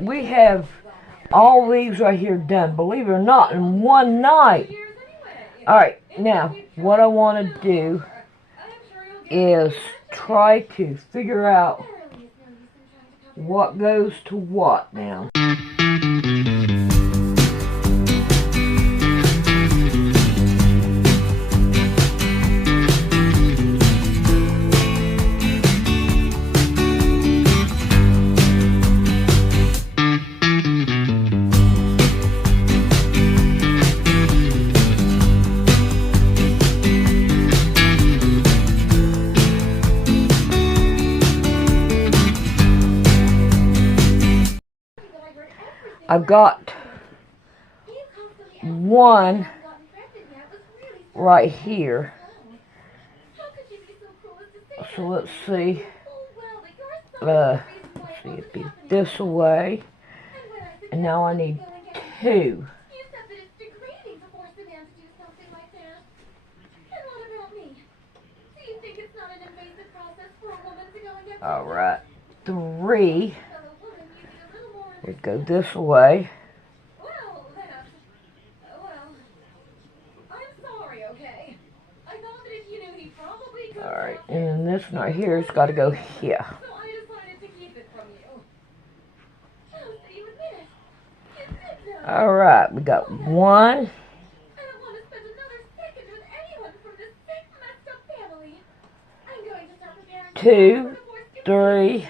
We have all these right here done, believe it or not, in one night. Alright, now, what I want to do is try to figure out what goes to what now. I've got one right here. So let's see. Let's see, it'd be this way. And now I need two. Alright, three. It'd go this way. Alright, and then this one right here has got to go here. Alright, we got one, two, three,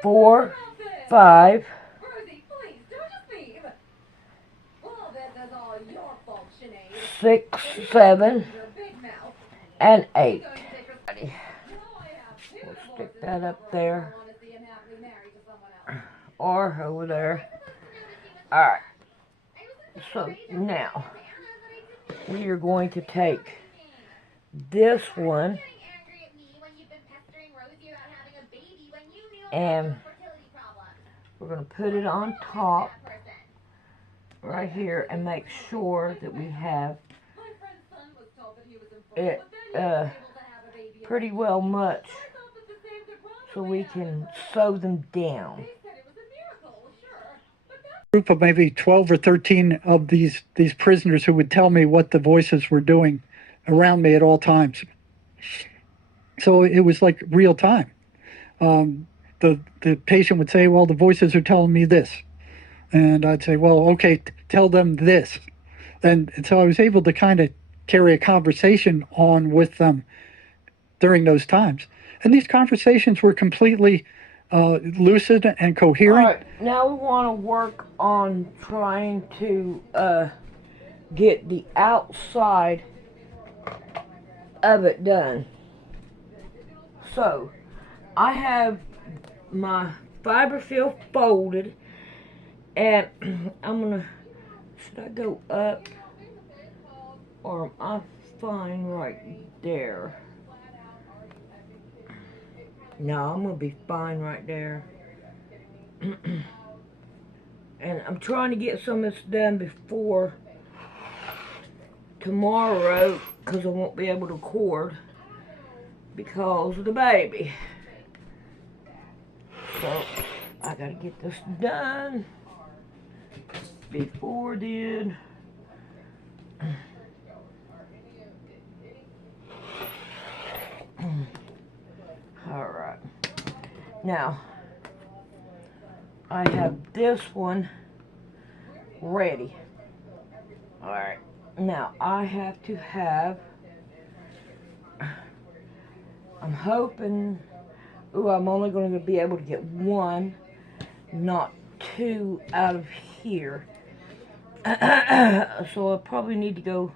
4, 5, 6, 7, and 8. We'll stick that up there or over there. Alright, so now we are going to take this one and we're going to put it on top right here and make sure that we have it pretty well much so we can sew them down. Group of maybe 12 or 13 of these prisoners who would tell me what the voices were doing around me at all times. So it was like real time. The patient would say, well, the voices are telling me this. And I'd say, well, okay, tell them this. And so I was able to kind of carry a conversation on with them during those times. And these conversations were completely lucid and coherent. All right, now we want to work on trying to get the outside of it done. So, I have my fiberfill folded, and I'm gonna, should I go up, or am I fine right there? No, I'm gonna be fine right there. And I'm trying to get some of this done before tomorrow, because I won't be able to record because of the baby. So, I gotta get this done before then. Alright. Now, I have this one ready. Alright. Now, I have to have, I'm hoping, I'm only going to be able to get one, not two out of here. So I probably need to go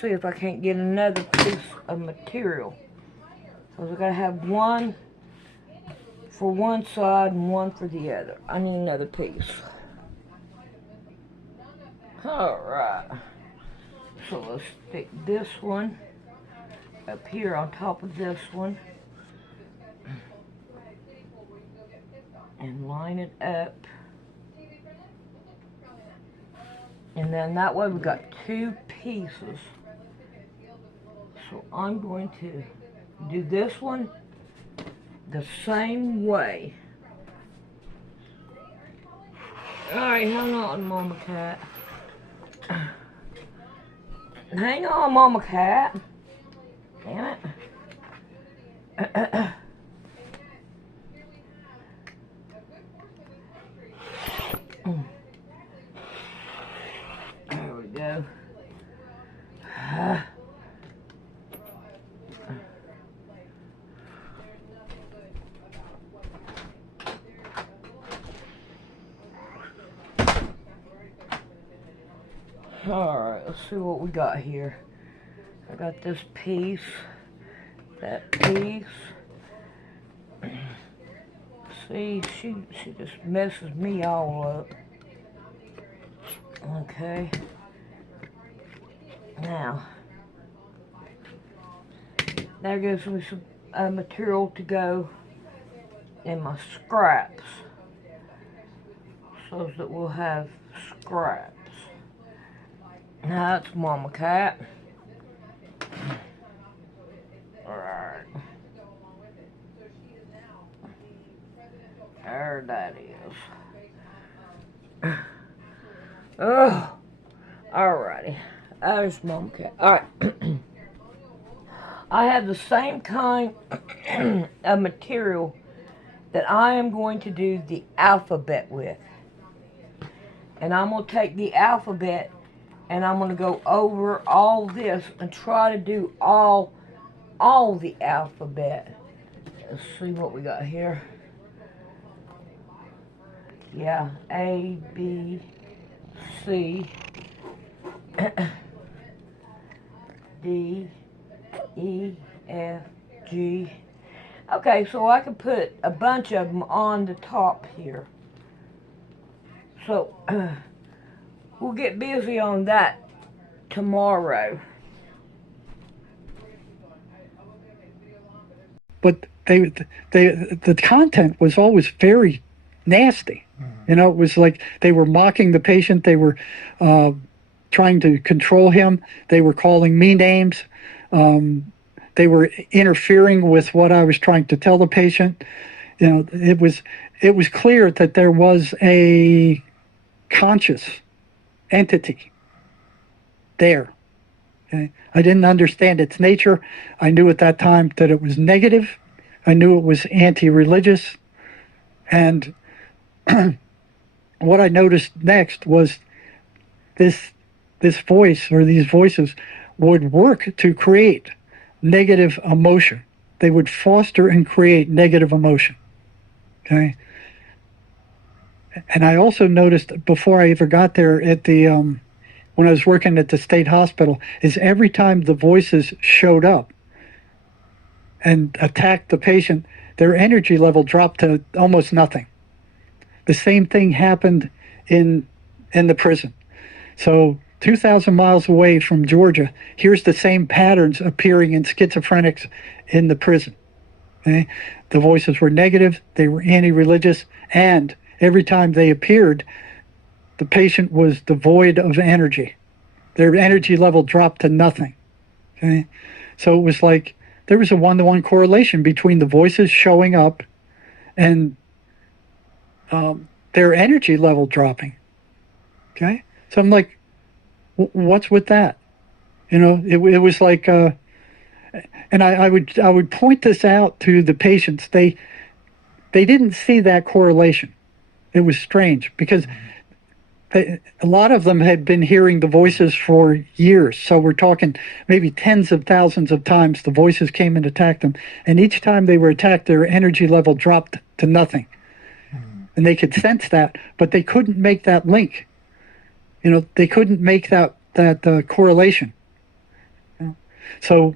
see if I can't get another piece of material. So I gotta have one for one side and one for the other. I need another piece. Alright. So let's stick this one up here on top of this one. And line it up. And then that way we've got two pieces. So I'm going to do this one the same way. Alright, hang on, Mama Cat. Hang on, Mama Cat. Damn it. There we go. Alright, let's see what we got here. I got this piece, that piece. See, she just messes me all up. Okay. Now, that gives me some material to go in my scraps, so that we'll have scraps. Now that's Mama Cat. Alright. There that is. Oh, alrighty. There's Mama Cat. Alright. I have the same kind of material that I am going to do the alphabet with. And I'm going to take the alphabet and I'm going to go over all this and try to do all the alphabet. Let's see what we got here. Yeah, A, B, C, D, E, F, G. Okay, so I can put a bunch of them on the top here. So, we'll get busy on that tomorrow. But the content was always very nasty. You know, it was like they were mocking the patient. They were trying to control him. They were calling me names. They were interfering with what I was trying to tell the patient. You know, it was clear that there was a conscious entity there. Okay? I didn't understand its nature. I knew at that time that it was negative. I knew it was anti-religious. And what I noticed next was this voice, or these voices, would work to create negative emotion. They would foster and create negative emotion. Okay? And I also noticed before I ever got there at the when I was working at the state hospital, is every time the voices showed up and attacked the patient, their energy level dropped to almost nothing. The same thing happened in the prison. So 2,000 miles away from Georgia, here's the same patterns appearing in schizophrenics in the prison. Okay? The voices were negative, they were anti-religious, and every time they appeared, the patient was devoid of energy. Their energy level dropped to nothing. Okay? So it was like there was a one-to-one correlation between the voices showing up and their energy level dropping. Okay? So I'm like, what's with that? You know, it was like, and I would point this out to the patients. They didn't see that correlation. It was strange because a lot of them had been hearing the voices for years. So we're talking maybe tens of thousands of times the voices came and attacked them. And each time they were attacked, their energy level dropped to nothing. And they could sense that, but they couldn't make that link. You know, they couldn't make that correlation. You know? So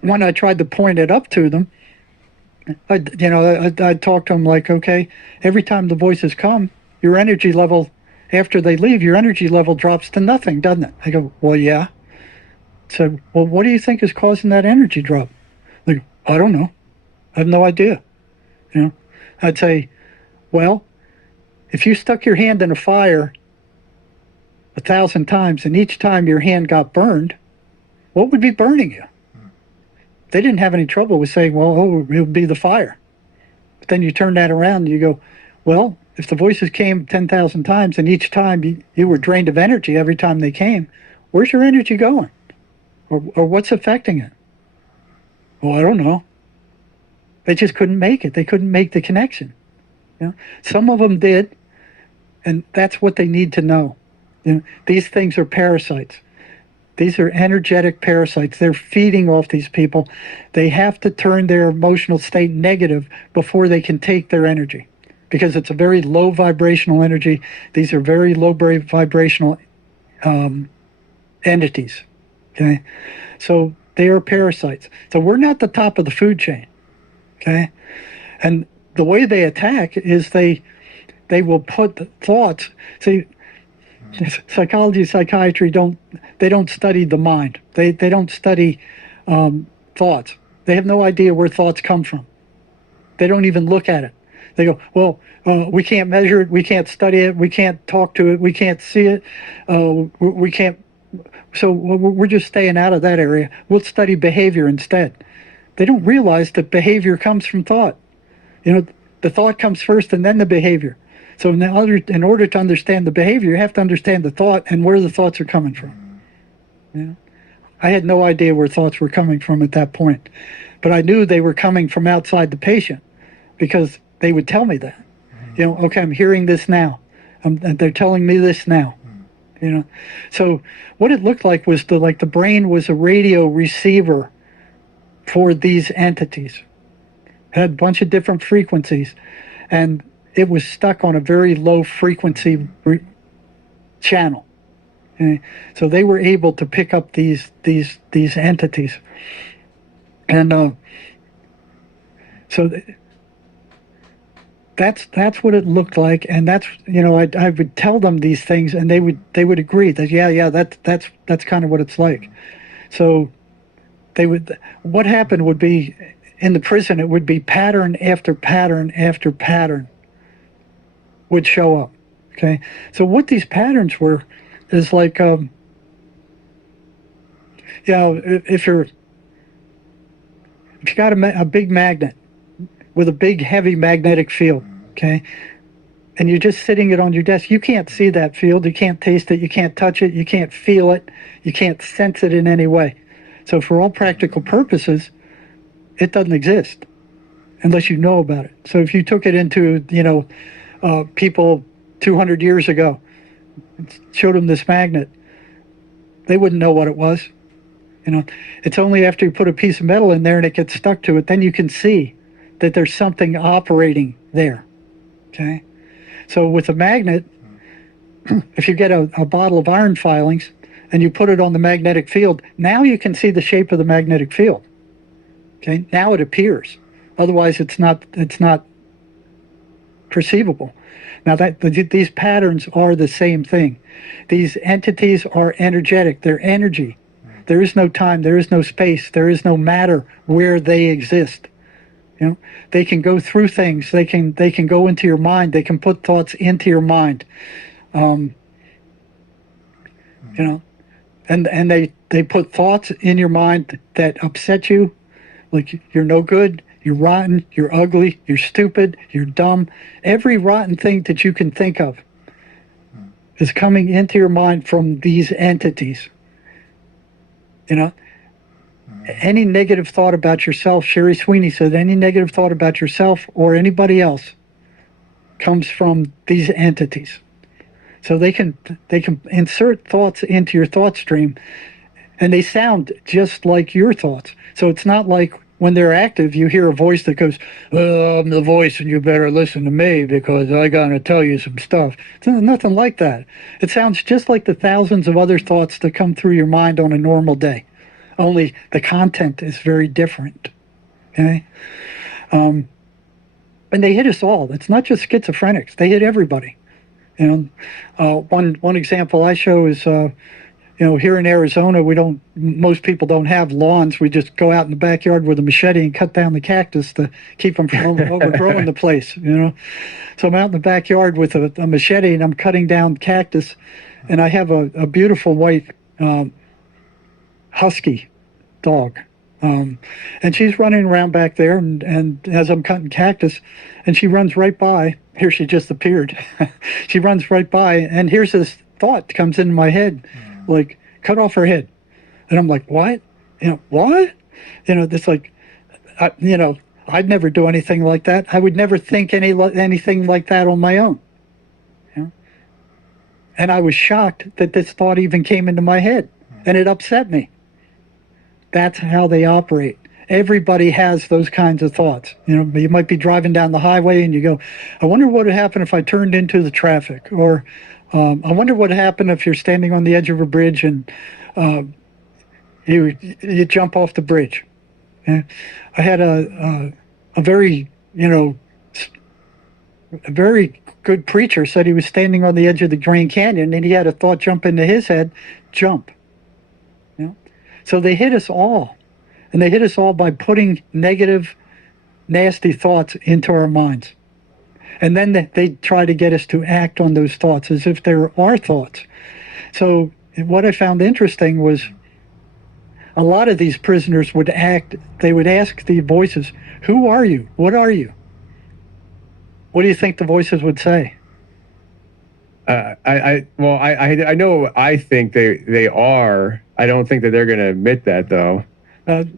when I tried to point it up to them, I'd talk to them like, okay, every time the voices come, your energy level, after they leave, your energy level drops to nothing, doesn't it? I go, well, yeah. So, well, what do you think is causing that energy drop? They go, I don't know. I have no idea. You know, I'd say, well, if you stuck your hand in a fire 1,000 times and each time your hand got burned, what would be burning you? They didn't have any trouble with saying, well, it would be the fire. then you turn that around and you go, well, if the voices came 10,000 times and each time you were drained of energy every time they came, where's your energy going? Or what's affecting it? Well, I don't know. They just couldn't make it. They couldn't make the connection. Some of them did, and that's what they need to know. These things are parasites. These are energetic parasites. They're feeding off these people. They have to turn their emotional state negative before they can take their energy, because it's a very low vibrational energy. These are very low vibrational entities. Okay, so they are parasites. So we're not the top of the food chain. Okay, and the way they attack is they will put thoughts. See, psychology, psychiatry don't study the mind. They don't study thoughts. They have no idea where thoughts come from. They don't even look at it. They go, well, we can't measure it, we can't study it, we can't talk to it, we can't see it, we can't. So we're just staying out of that area. We'll study behavior instead. They don't realize that behavior comes from thought. The thought comes first and then the behavior. So in order to understand the behavior, you have to understand the thought and where the thoughts are coming from. I had no idea where thoughts were coming from at that point, but I knew they were coming from outside the patient, because they would tell me that. Okay, I'm hearing this now. They're telling me this now. So what it looked like was the brain was a radio receiver for these entities. It had a bunch of different frequencies, and it was stuck on a very low frequency channel. Okay? So they were able to pick up these entities, and so that's what it looked like. And that's I would tell them these things, and they would agree that that's kind of what it's like. So what happened would be, in the prison, it would be pattern after pattern after pattern would show up. Okay, so what these patterns were is like, if you got a big magnet with a big heavy magnetic field, okay, and you're just sitting it on your desk, you can't see that field, you can't taste it, you can't touch it, you can't feel it, you can't sense it in any way. So for all practical purposes, it doesn't exist unless you know about it. So if you took it into people 200 years ago, showed them this magnet, they wouldn't know what it was. It's only after you put a piece of metal in there and it gets stuck to it, then you can see that there's something operating there. Okay, so with a magnet, if you get a bottle of iron filings and you put it on the magnetic field, now you can see the shape of the magnetic field. Okay, now it appears. Otherwise, it's not perceivable. Now these patterns are the same thing. These entities are energetic. They're energy. There is no time. There is no space. There is no matter where they exist. They can go through things. They can go into your mind. They can put thoughts into your mind. And they put thoughts in your mind that upset you, like you're no good, you're rotten, you're ugly, you're stupid, you're dumb. Every rotten thing that you can think of is coming into your mind from these entities. Any negative thought about yourself, Sherry Sweeney said, any negative thought about yourself or anybody else comes from these entities. So they can insert thoughts into your thought stream, and they sound just like your thoughts. So it's not like when they're active, you hear a voice that goes, "Well, I'm the voice and you better listen to me because I gotta tell you some stuff." It's nothing like that. It sounds just like the thousands of other thoughts that come through your mind on a normal day. Only the content is very different. Okay? And they hit us all. It's not just schizophrenics. They hit everybody. One example I show is, here in Arizona, most people don't have lawns. We just go out in the backyard with a machete and cut down the cactus to keep them from overgrowing the place, So I'm out in the backyard with a machete and I'm cutting down cactus, and I have a beautiful white husky dog, And she's running around back there, and as I'm cutting cactus, and she runs right by. Here she just appeared. She runs right by, and here's this thought comes into my head, like, cut off her head. And I'm like, what? What? It's like, I'd never do anything like that. I would never think anything like that on my own. And I was shocked that this thought even came into my head, and it upset me. That's how they operate. Everybody has those kinds of thoughts. You might be driving down the highway and you go, I wonder what would happen if I turned into the traffic. Or I wonder what would happen if you're standing on the edge of a bridge and you jump off the bridge. I had a very, a very good preacher said he was standing on the edge of the Grand Canyon and he had a thought jump into his head, jump. So they hit us all. And they hit us all by putting negative, nasty thoughts into our minds. And then they try to get us to act on those thoughts as if they're our thoughts. So what I found interesting was a lot of these prisoners would ask the voices, who are you? What are you? What do you think the voices would say? I know. I think they are. I don't think that they're going to admit that, though.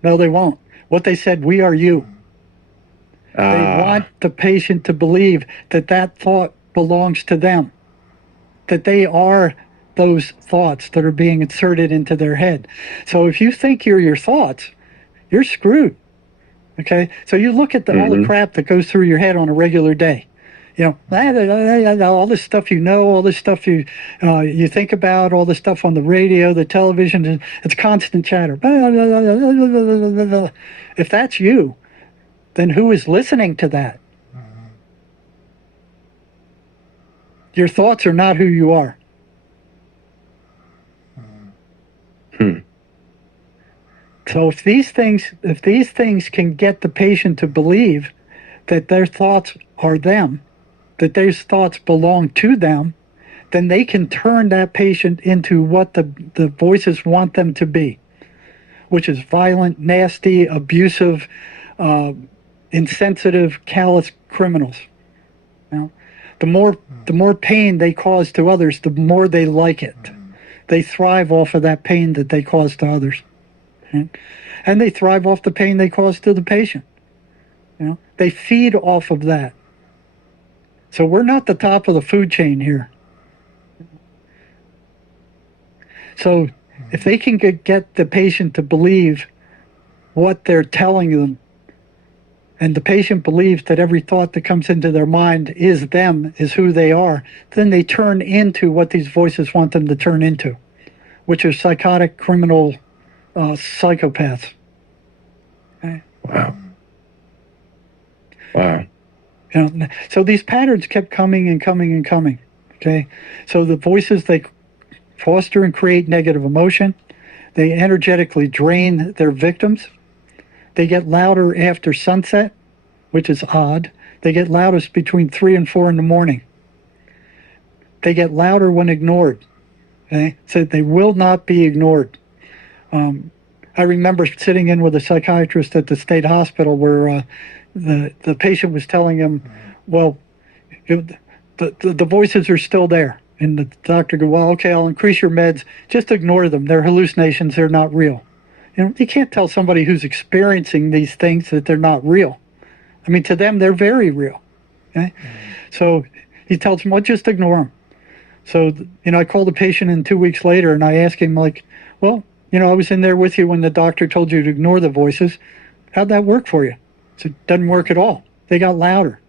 No, they won't. What they said, we are you. They want the patient to believe that thought belongs to them, that they are those thoughts that are being inserted into their head. So if you think you're your thoughts, you're screwed. Okay? So you look at all the crap that goes through your head on a regular day. All this stuff all this stuff you think about, all the stuff on the radio, the television, it's constant chatter. If that's you, then who is listening to that? Your thoughts are not who you are. So if these things can get the patient to believe that their thoughts are them, that those thoughts belong to them, then they can turn that patient into what the voices want them to be, which is violent, nasty, abusive, insensitive, callous criminals. The more pain they cause to others, the more they like it. They thrive off of that pain that they cause to others. And they thrive off the pain they cause to the patient. They feed off of that. So we're not the top of the food chain here. So if they can get the patient to believe what they're telling them, and the patient believes that every thought that comes into their mind is them, is who they are, then they turn into what these voices want them to turn into, which are psychotic, criminal, psychopaths. Okay? Wow. So these patterns kept coming and coming and coming. Okay, so the voices, they foster and create negative emotion. They energetically drain their victims. They get louder after sunset, which is odd. They get loudest between 3 and 4 in the morning. They get louder when ignored. Okay, so they will not be ignored. I remember sitting in with a psychiatrist at the state hospital where the patient was telling him, well, the voices are still there. And the doctor goes, well, okay, I'll increase your meds. Just ignore them. They're hallucinations. They're not real. You can't tell somebody who's experiencing these things that they're not real. I mean, to them, they're very real. Okay? So he tells them, well, just ignore them. So, I called the patient in 2 weeks later and I asked him, like, well, I was in there with you when the doctor told you to ignore the voices. How'd that work for you? So it doesn't work at all. They got louder.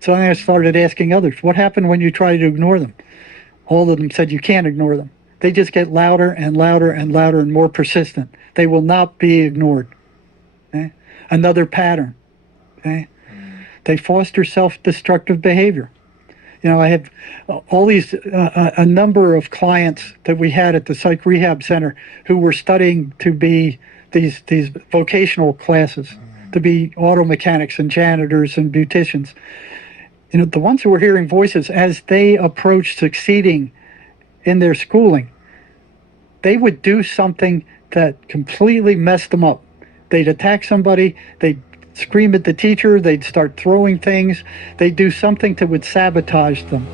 So then I started asking others, what happened when you tried to ignore them? All of them said you can't ignore them. They just get louder and louder and louder and more persistent. They will not be ignored. Okay? Another pattern. Okay? They foster self-destructive behavior. I have all these, a number of clients that we had at the psych rehab center who were studying to be these vocational classes, to be auto mechanics and janitors and beauticians. The ones who were hearing voices as they approached succeeding in their schooling, they would do something that completely messed them up. they'd attack somebody, they'd scream at the teacher, they'd start throwing things, they'd do something that would sabotage them.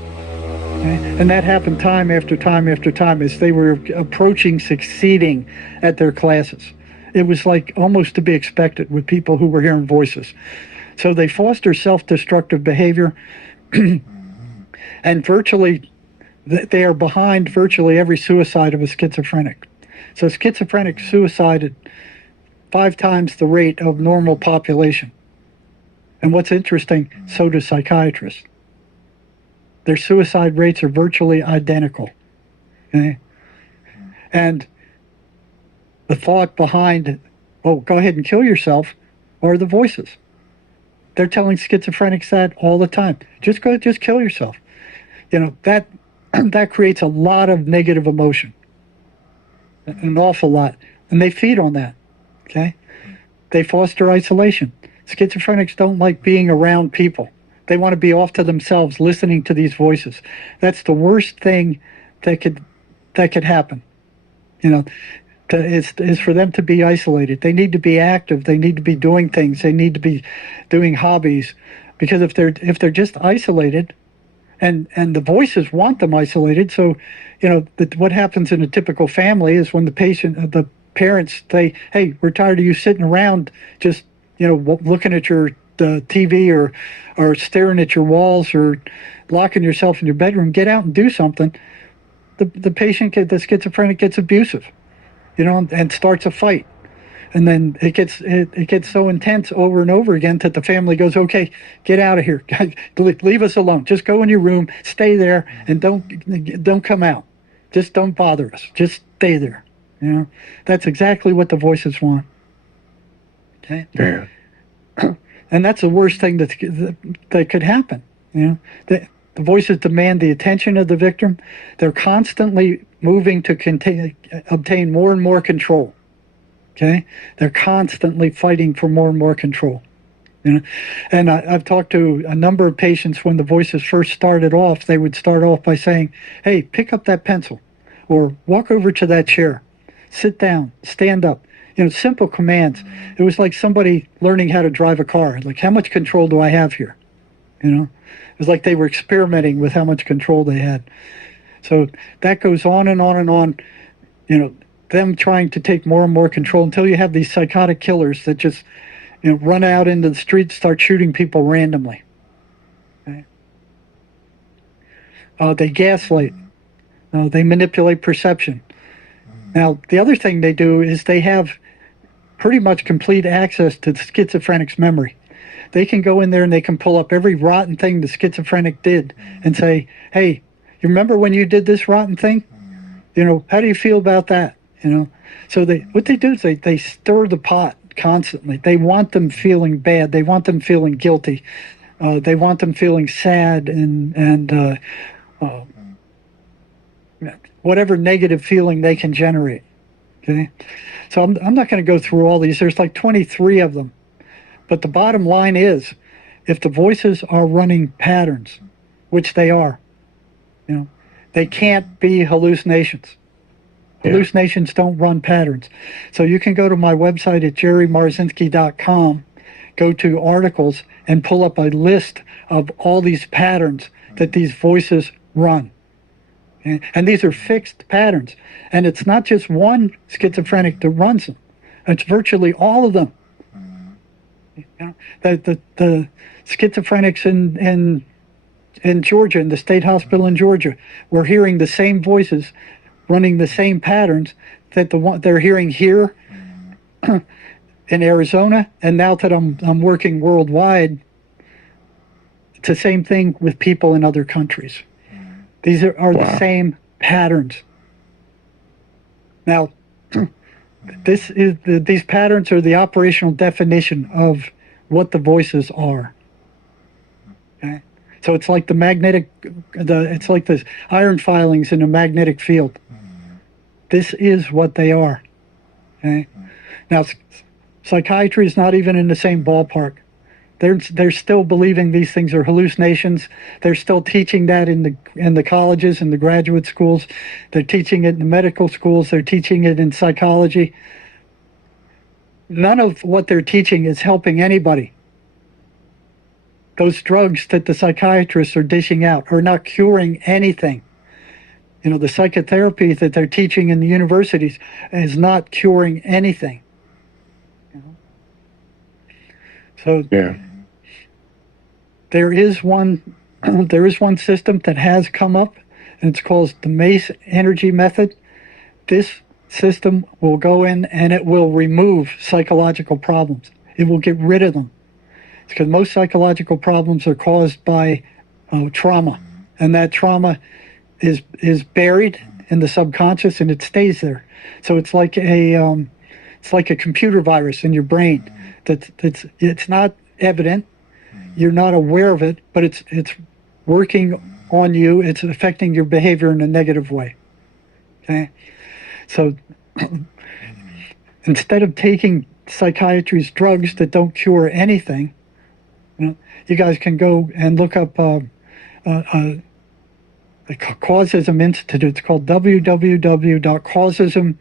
Okay? And that happened time after time after time as they were approaching succeeding at their classes. It was like almost to be expected with people who were hearing voices. So they foster self-destructive behavior, and virtually, they are behind virtually every suicide of a schizophrenic. So schizophrenic suicide at 5 times the rate of normal population. And what's interesting, so do psychiatrists. Their suicide rates are virtually identical. Okay? And the thought behind, oh, go ahead and kill yourself, are the voices. They're telling schizophrenics that all the time. Just kill yourself. That that creates a lot of negative emotion, an awful lot, and they feed on that. Okay, they foster isolation. Schizophrenics don't like being around people. They want to be off to themselves, listening to these voices. That's the worst thing that could happen. Is for them to be isolated. They need to be active. They need to be doing things. They need to be doing hobbies, because if they're just isolated, and the voices want them isolated. So, what happens in a typical family is when the parents say, "Hey, we're tired of you sitting around, just looking at the TV or staring at your walls or locking yourself in your bedroom. Get out and do something." The schizophrenic gets abusive. And starts a fight, and then it gets so intense over and over again that the family goes, "Okay, get out of here, leave us alone. Just go in your room, stay there, and don't come out. Just don't bother us. Just stay there." That's exactly what the voices want. Okay, Yeah. and that's the worst thing that could happen. The voices demand the attention of the victim. They're constantly moving to obtain more and more control. Okay, they're constantly fighting for more and more control. And I've talked to a number of patients when the voices first started off. They would start off by saying, "Hey, pick up that pencil, or walk over to that chair, sit down, stand up." Simple commands. It was like somebody learning how to drive a car. Like, how much control do I have here? It was like they were experimenting with how much control they had. So that goes on and on and on, them trying to take more and more control until you have these psychotic killers that just, run out into the streets, start shooting people randomly. Okay? They gaslight. They manipulate perception. Now, the other thing they do is they have pretty much complete access to the schizophrenic's memory. They can go in there and they can pull up every rotten thing the schizophrenic did and say, "Hey, you remember when you did this rotten thing? How do you feel about that?" So what they do is they stir the pot constantly. They want them feeling bad. They want them feeling guilty. They want them feeling sad and whatever negative feeling they can generate. Okay, so I'm not going to go through all these. There's like 23 of them. But the bottom line is, if the voices are running patterns, which they are, they can't be hallucinations. Yeah. Hallucinations don't run patterns. So you can go to my website at jerrymarzinsky.com, go to articles, and pull up a list of all these patterns that these voices run. And these are fixed patterns. And it's not just one schizophrenic that runs them. It's virtually all of them. The schizophrenics in Georgia, in the state hospital in Georgia, were hearing the same voices, running the same patterns that they're hearing here in Arizona, and now that I'm working worldwide, it's the same thing with people in other countries. These are wow. The same patterns. Now, these patterns are the operational definition of what the voices are. Okay? So it's like it's like the iron filings in a magnetic field. This is what they are. Okay? Now, psychiatry is not even in the same ballpark. They're still believing these things are hallucinations. They're still teaching that in the colleges and the graduate schools. They're teaching it in the medical schools. They're teaching it in psychology. none of what they're teaching is helping anybody. Those drugs that the psychiatrists are dishing out are not curing anything. You know, the psychotherapy that they're teaching in the universities is not curing anything. You know? So Yeah. there is one system that has come up, and it's called the MACE energy method. This system will go in and it will remove psychological problems. It will get rid of them. It's because most psychological problems are caused by trauma, and that trauma is buried in the subconscious and it stays there. So it's like a computer virus in your brain. It's not evident. You're not aware of it, but it's working on you. It's affecting your behavior in a negative way. Okay, so instead of taking psychiatry's drugs that don't cure anything, you know, you guys can go and look up the Causism Institute. It's called www.causism.org.